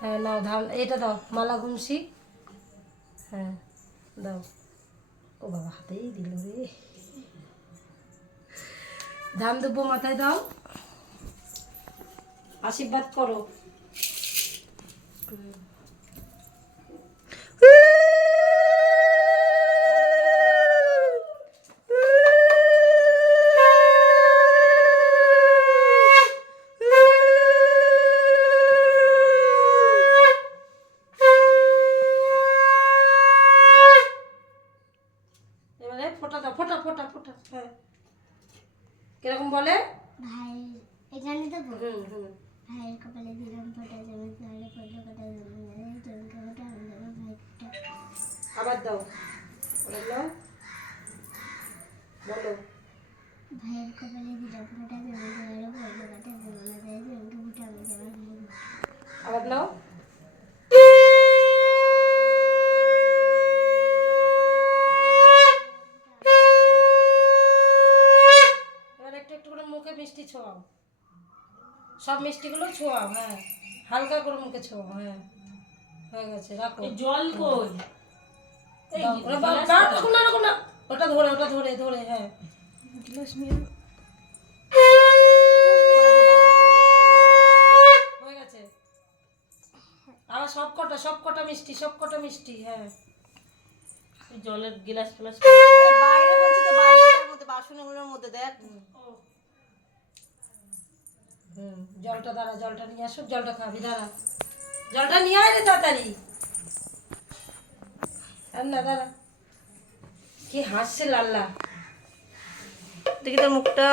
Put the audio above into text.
হ্যাঁ নাও ধান, এটা দাও মালা গুনছি। হ্যাঁ দাও। ও বাবা হাতেই দিল রে। ধান দুব্বো মাথায় দাও, আশীর্বাদ করো। এবারে ফোঁটা দাও, ফোঁটা ফোঁটা ফোঁটা। হ্যাঁ কিরকম বলে? ভাই এখানে তো হুম। ভাইয়ের কপালে দিলাম ফোঁটা, জমি তাহলে ফোঁটা কাটা জমি জমিকে ফোঁটা আমি দেবো ভাইটা। আবার দাও, আবার দাও, বলো। ভাইয়ের কপালে দিলাম ফোঁটা, জমি তাহলে ফোঁটা কাটা জমিকে ফোঁটা আমি দেবো। আবার নাও। এবার একটু একটু করে মুখে মিষ্টি ছোঁয়াও, সব মিষ্টিগুলো ছোঁয়াও। হ্যাঁ হালকা করে মুখে ছোঁয়াও। হ্যাঁ হয়ে গেছে, রাখো। জল কই? দাও, রাখো না, ওটা ধরে ওটা ধরে ধরে। হ্যাঁ হয়ে গেছে। আবার সব কটা মিষ্টি, সব কটা মিষ্টি। হ্যাঁ জলের গ্লাস ফ্লাস বাইরে বলছি তো, বাইরের মধ্যে বাসনগুলোর মধ্যে দেখ। জলটা দাঁড়া, জলটা নিয়ে আসুক, জলটা খাবি, দাঁড়া জলটা নিয়ে আয় রে তাড়াতাড়ি। আর না দাঁড়া, কি হাসছে লাল্লা। দেখি তোর মুখটা।